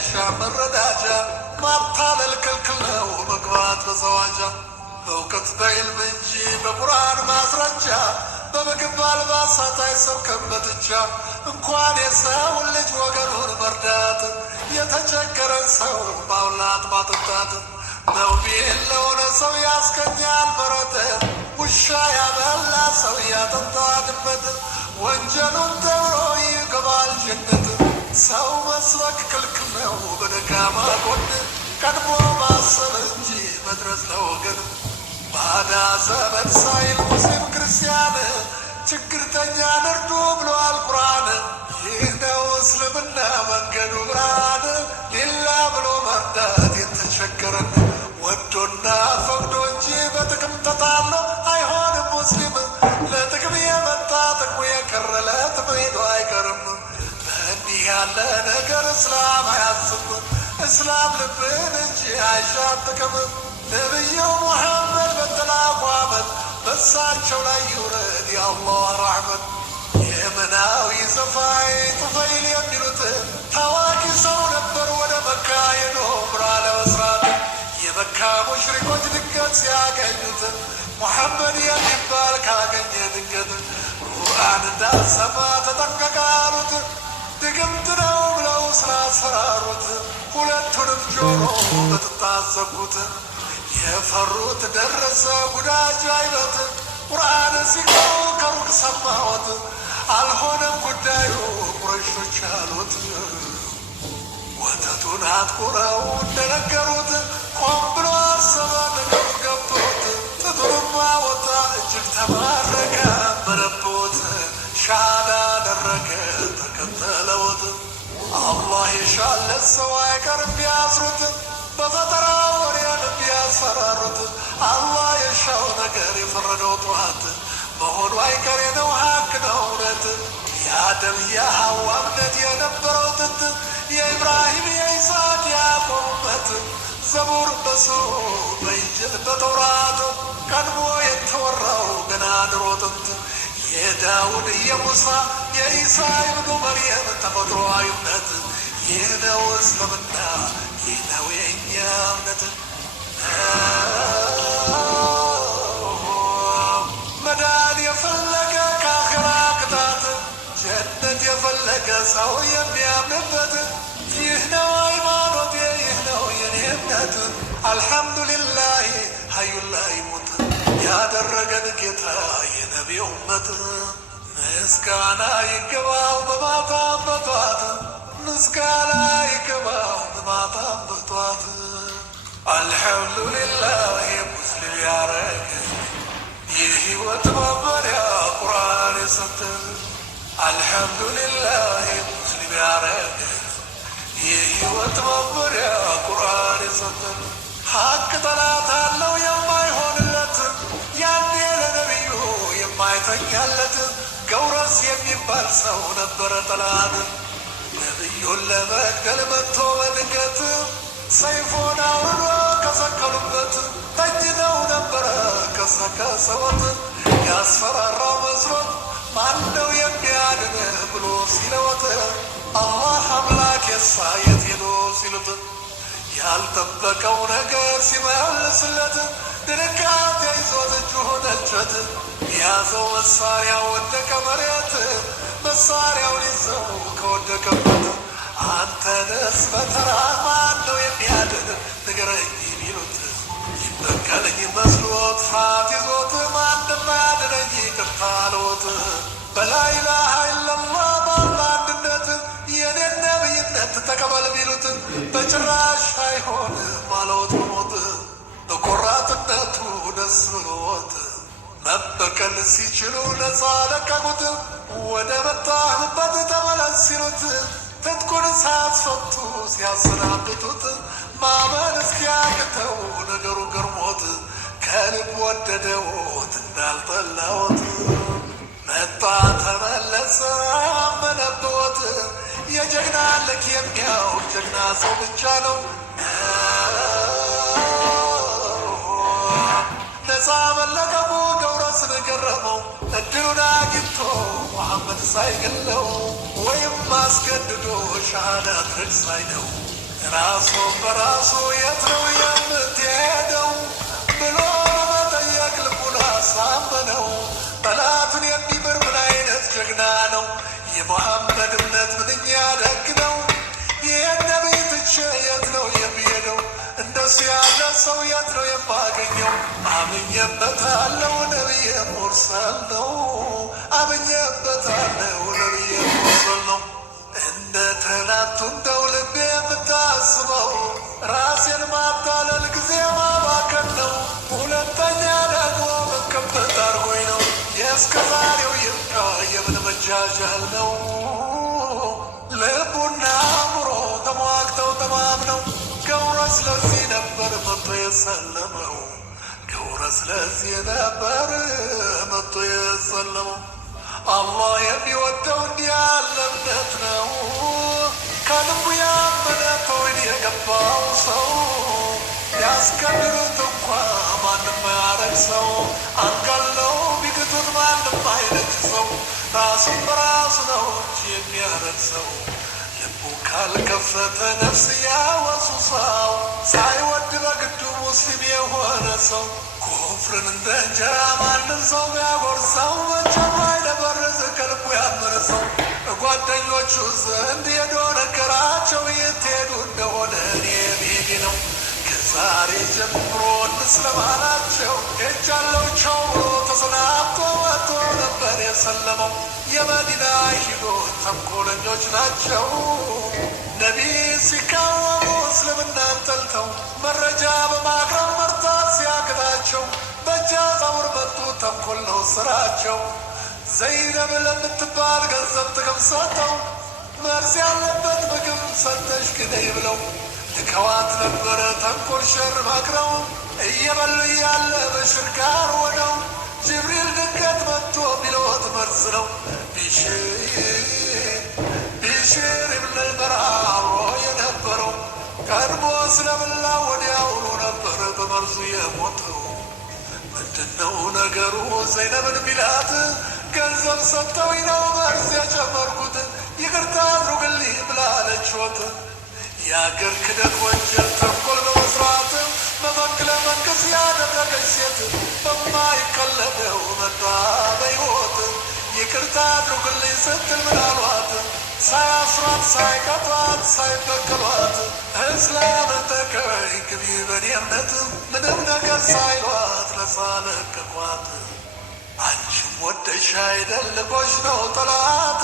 አይሻ መረዳጃ ማታለል ክልክል ነው መግባት በዘዋጃ በእውቀት በዕልም እንጂ በቁርአን ማስረጃ በምግብ አልባሳት አይሰብክም በጥጃ እንኳን የሰውን ልጅ ወገኑን መርዳት የተቸገረን ሰው ማብላት ማጠጣት መውቢ የለውን ሰው ያስገኛል በረት ውሻ ያበላ ሰው ያጠጣ ድመት ወንጀሉን ተምሮ ይገባል ጀነት ሰው መስበክ ክልክል ነው በደካማ ጎን ቀድሞ ማሰብ እንጂ መድረስ ለወገን ባዳ ዘመድ ሳይል ሙስሊም ክርስቲያን ችግርተኛ ነርዶ ብሏል ቁርአን ይህ ነው እስልምና መንገዱ ብርሃን ሌላ ብሎ መርዳት የተቸገረን ወዶና ፈቅዶ እንጂ በጥቅም ተታሎ አይሆንም ሙስሊም ለጥቅም የመጣ ጥቅሙ የቀረ ለጥቅሙ አይቀርም በእንዲህ ያለ ነገር እስላም አያስብ እስላም ልብን እንጂ አይሻም ጥቅም ነቢዩ ሙሐመድ በተላኩ ዓመት በሳቸው ላይ ይውረድ የአላህ ረሕመት የመናዊ ዘፋኝ ጡፈይል የሚሉት ታዋቂ ሰው ነበር ወደ መካ ሄዶ ዑምራ ለመስራት የመካ ሙሽሪኮች ድንገት ሲያገኙት ሙሐመድ የሚባል ካገኘ ድንገት ቁርአን እንዳሰማ ተጠንቀቅ አሉት ድግምት ነው ብለው ስላስፈራሩት ሁለቱንም ጆሮ በጥጣት ዘጉት የፈሩት ደረሰ ጉዳጅ አይበት ቁርአን ሲቀሩ ከሩቅ ሰማሁት አልሆነም ጉዳዩ ቁረይሾች አሉት ወተቱን አትቁረው እንደነገሩት ቆም ብሎ አሰበ ነገሩ ገብቶት ጥጡርማ ወጣ እጅግ ተባረከ በረቦት ሻሃዳ አደረገ ተከተለውት አላህ የሻለት ሰው አይቀርም ቢያስሩት በፈጠራ ወሬን ቢያስፈራሩት አላህ የሻው ነገር የፈረደው ጠዋት መሆኑ አይቀሬ ነው ሀቅ ነው እውነት የአደም የሐዋ እምነት የነበረው ጥንት የኢብራሂም የይስሐቅ ያዕቆብ እምነት ዘቡር በሱ በኢንጅል በተውራት ቀድሞ የተወራው ገና ድሮ ጥንት የዳውድ የሙሳ የኢሳ ኢብኑ መርየም ተፈጥሮአዊ እምነት ይህ ነው እስልምና ይህ ነው የእኛ እምነት መዳን የፈለገ ከአኺራ ቅጣት ጀነት የፈለገ ሰው የሚያምንበት ይህ ነው ሃይማኖቴ ይህ ነው የኔ እምነት አልሐምዱሊላህ ሀዩን ላይ ሞት ያደረገን ጌታ የነቢ ኡመት ምስጋና ይገባው በማታም በጧት ምስጋና ይገባው በማታም በጧት አልሐምዱሊላህ ሙስሊም ያረገን የህይወት መመሪያ ቁርአን የሰጠን አልሐምዱሊላህ ሙስሊም ያረገን የህይወት መመሪያ ቁርአን የሰጠን ሀቅ ጠላት አለው የማይሆንለት ያኔ ለነቢዩ የማይተኛለት ገውረስ የሚባል ሰው ነበረ ጠላት ነቢዩን ለመግደል መጥቶ በድንገት ሰይፉን አውርዶ ከሰቀሉበት ተኝተው ነበረ ከሰከሰወት ያስፈራራው መስሎት ማነው የሚያድን ብሎ ሲለወት አላህ አምላክ የሳ የት ሄዶ ሲሉት ያልጠበቀው ነገር ሲመልስለት ድንጋጤ ይዞት እጁ ነጨት የያዘው መሳሪያ ወደቀ መሬት መሳሪያውን ይዘው ከወደቀበት አንተንስ በተራ ማነው የሚያድን ንገረኝ ቢሉት ይበቀለኝ መስሎት ፍርሃት ይዞት ማንም አያድነኝ ይቅርታ አልዎት በላኢላሃ ኢለላህ በአላህ አንድነት የኔን ነብይነት ተቀበል ቢሉት በጭራሽ አይሆንም አለዎት ሞት በቆራጥነቱ ደስ ብሎት መበቀል ሲችሉ ነፃ ለቀቁት ወደ መጣህበት ተመለስ ሲሉት ትጥቁን ሳያስፈቱ ሲያሰናብቱት ማመን እስኪያቅተው ነገሩ ገርሞት ከልብ ወደደዎት እንዳልጠላዎት መጣ ተመለሰ አመነበዎት የጀግና ልክ የሚያውቅ ጀግና ሰው ብቻ ነው ነፃ መለቀቁ ገውረስን ገረመው እድሉን አግኝቶ ሙሐመድ ሳይገለው ወይም አስገድዶ ሻሃዳ ድረግ ሳይለው ራሱ በራሱ የት ነው የምትሄደው ብሎ በመጠየቅ ልቡን አሳመነው። ጠላቱን የሚምር ምን አይነት ጀግና ነው! የመሐመድ እምነት ምንኛ ደግ ነው! ይህን ነቢይ ትቼ የት ነው የሚሄደው? እንደሱ ያለ ሰው የት ነው የማገኘው? አምኜበታለሁ ነቢየ ሙርሰል ነው። አምኜበታለሁ ነቢየ ሙርሰል ነው። እንደ ትናንቱ እንደው ልቤ የምታስበው ራሴን ማታለል ጊዜ ማባከን ነው። ሁለተኛ ደግሞ መከበት አድርጎኝ ነው። የእስከ ዛሬው ይብቃ የምን መጃጃል ነው። ልቡና አእምሮ ተሟግተው ተማምነው ገብረ ስለዚህ ነበር መጥቶ የሰለመው። ገብረ ስለዚህ ነበር መጥቶ የሰለመው። አላህ የሚወደው እንዲህ ያለ እምነት ነው። ከልቡ ያመነ ተውሂድ የገባው ሰው ያስከድሩት እንኳ ማንም አያረግ ሰው አንጋለው ቢግቱት ማንም አይነት ሰው ራሱን በራሱ ነው እንጂ የሚያረግ ሰው ልቡ ካልከፈተ ነፍስ ያወሱ ሰው ሳይወድ በግዱ ሙስሊም የሆነ ሰው ኩፍርን እንደ እንጀራ ማንም ሰው ቢያጎርሰው መቼም አይደበርዝ ከልቡ ያመነ ሰው ጓደኞቹ ዘንድ ሄዶ ነገራቸው የት ሄዱ እንደሆነ እኔ ቤቴ ነው። ከዛሬ ጀምሮ እንስለም አላቸው። ሄጃለሁ ቻው ብሎ ተሰናብቶ ወጥቶ ነበር የሰለመው። የመዲና ሂዶች ተንኮለኞች ናቸው። ነቢይ ሲቃወሙ እስልምናን ጠልተው መረጃ በማቅረብ መርታት ሲያቅታቸው በእጅ አዛውር መጡ። ተንኮል ነው ስራቸው። ዘይነብ ለምትባል ገንዘብ ጥቅም ሰጥተው መርዝ ያለበት ምግብ ሰተሽ ግደይ ብለው ልከዋት ነበረ ተንኮል ሸር መክረው። እየበሉ እያለ በሽር ጋር ሆነው ጅብሪል ድንገት መጥቶ ቢለወት መርዝ ነው። ቢሽር ኢብኑል በራሮ የነበረው ቀድሞ ስለበላ ወዲያውኑ ነበር በመርዙ የሞተው። ምንድነው ነገሩ? ዘይነብን ቢላት ገንዘብ ሰጥተውኝ ነው መርዝ የጨመርኩት ይቅርታ አድርጉልኝ ብላለችዎት። የአገር ክደት ወንጀል ተንኮል በመስራት መፈንቅለ መንግስት ያደረገች ሴት በማይቀለደው መጣ በሕይወት። ይቅርታ አድርጉልኝ ስትል ምን አሏት? ሳያስሯት ሳይቀጧት ሳይበቀሏት እስላምን ተቀበይ ግቢ በኔ እምነት ምንም ነገር ሳይሏት ነፃ ለቀቋት። አንቺም ወደሽ አይደል ልቦሽ ነው ጠላት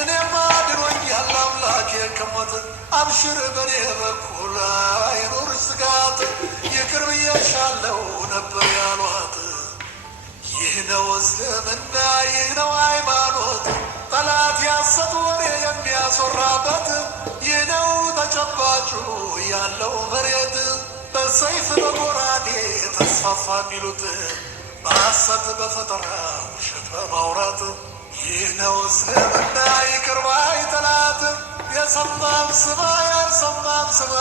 እኔማ ድኖኛል አምላኬ ከሞት አብሽር በኔ በኩል አይኑር ስጋት ይቅር ብዬሻለሁ ነበር ያሏት። ይህ ነው እስልምና ይህ ነው ሃይማኖት ጠላት ያሰት ወሬ የሚያስወራበት ይህ ነው ተጨባጩ ያለው መሬት በሰይፍ በጎራዴ ተስፋፋ የሚሉት በሐሰት በፈጠራ ውሸት በማውራት ይህ ነው እስልምና ይቅር ባይ ጠላት የሰማም ስማ ያልሰማም ስማ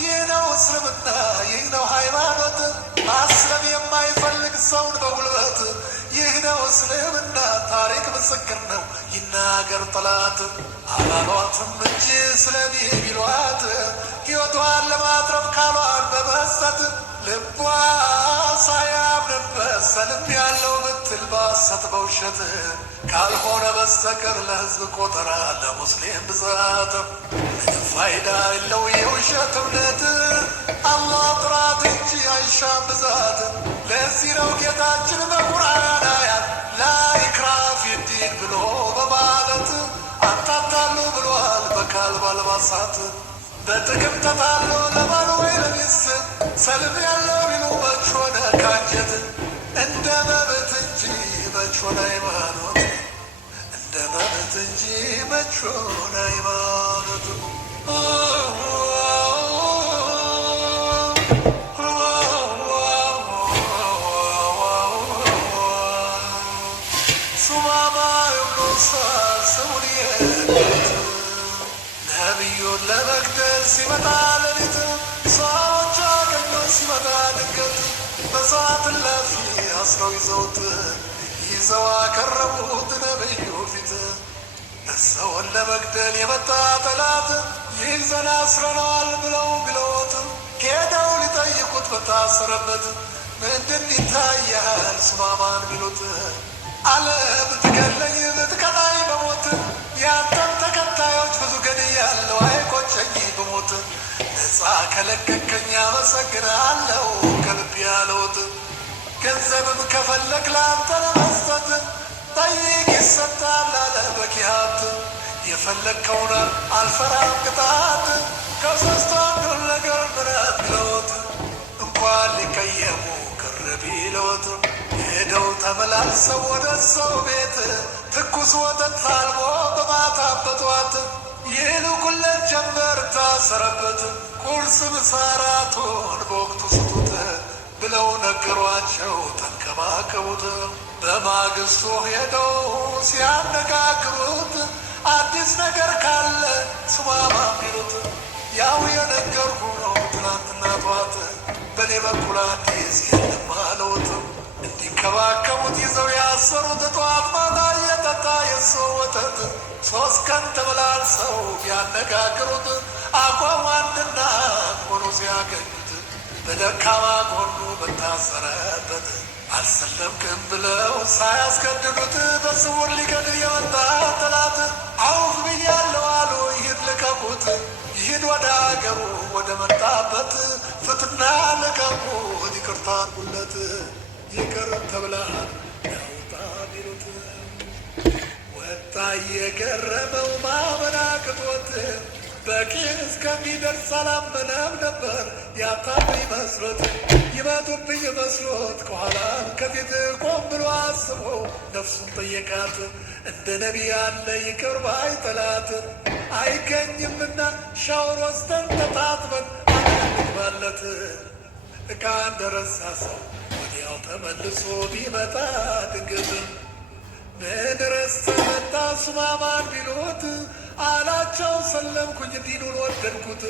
ይህ ነው እስልምና ይህ ነው ሃይማኖት ማስለም የማይፈልግ ሰውን በጉልበት ይህ ነው እስልምና ታሪክ ምስክር ነው ይናገር ጠላት አላሏትም እንጂ ስለኔ ቢሏት ሕይወቷን ለማትረፍ ካሏን በመስጠት ልቧ ሳያምንበት ሰልም ያለው ምትል ባሰት በውሸት ካልሆነ በስተቀር ለሕዝብ ቆጠራ ለሙስሊም ብዛት ምንም ፋይዳ የለው የውሸት እምነት አላህ ጥራት እንጂ አይሻም ብዛት። ለዚህ ነው ጌታችን በቁርአን አያት ላኢክራሀ ፊዲን ብሎ በማለት አታታሉ ብሏል በካልብ አልባሳት። በጥቅም ተታሎ ለባል ወይ ለሚስት ሰልም ያለው ቢሉ መች ሆነ ካንጀት እንደ መብት እንጂ መች ሆነ ሃይማኖት እንደ መብት እንጂ መች ሆነ ሃይማኖት። ሱማማ የብሎሳል ስሙን የለት ነቢዩን ለመግደል ሲመጣ ሌሊት ሰዎች አገኙ ሲመጣ ድንገት በሰዓት እላፊ አስረው ይዘው አቀረቡት ነቢዩ ፊት። ሰውን ለመግደል የመጣ ጠላት ይዘን አስረነዋል ብለው ቢለዎት ሄደው ሊጠይቁት በታሰረበት ምንድን ይታያል ሱማማን ቢሉት አለ ብትገለኝ ብትቀጣኝ በሞት ያንተን ተከታዮች ብዙ ገድያለሁ አይቆጨኝ በሞት ነፃ ከለቀቀኝ አመሰግናለሁ ከልብ ያለውት ገንዘብም ከፈለግ ላንተ ለመስጠት ጠይቅ ይሰጣል አለ በኪሃት የፈለግከውን አልፈራም ቅጣት ከሶስት አንዱን ነገር ምረት ቢለዎት እንኳን ሊቀየሙ ቅር ቢለዎት ሄደው ተመላልሰው ወደ ሰው ቤት ትኩስ ወተት አልቦ በማታ በጧት ይልኩለት ጀመር ታሰረበት ቁርስ ምሳ እራቱን በወቅቱ ስጡት ብለው ነገሯቸው ተንከባከቡት። በማግስቱ ሄደው ሲያነጋግሩት አዲስ ነገር ካለ ሱማማ ቢሉት ያው የነገርኩ ነው ትናንትና ጠዋት በእኔ በኩል አዲስ የለም አለውት። እንዲንከባከቡት ይዘው ያሰሩት ጠዋት ማታ እየጠጣ የሰው ወተት 3 ቀን ተመላልሰው ቢያነጋግሩት አቋሙ አንድና ሆኖ ሲያገኙት በደካማ ጎኑ በታሰረበት አልሰለምክም ብለው ሳያስገድዱት በስውር ሊገድል የመጣ ጠላት አውፍ ብያለሁ አሉ ይሂድ ልቀቁት ይሂድ ወደ አገሩ ወደ መጣበት ፍትና ልቀቁት ይቅርታ አድርጉለት ይቅር ተብለሃል ያውጣ ቢሉት ወጣ እየገረመው ማመን አቅቶት በቂ እስከሚደርስ አላመነም ነበር ያታልኝ መስሎት ይመጡብኝ መስሎት ከኋላም ከፊት ቆም ብሎ አስቦ ነፍሱን ጠየቃት እንደ ነቢይ ያለ ይቅር ባይ ጠላት አይገኝምና ሻወር ወስደን ተጣጥበን አለንባለት ዕቃ እንደረሳ ሰው ወዲያው ተመልሶ ቢመጣ ድንገት ምን ረስተህ መጣ ሱማማን ቢሉት አላቸው ሰለምኩኝ ዲኑን ወደድኩት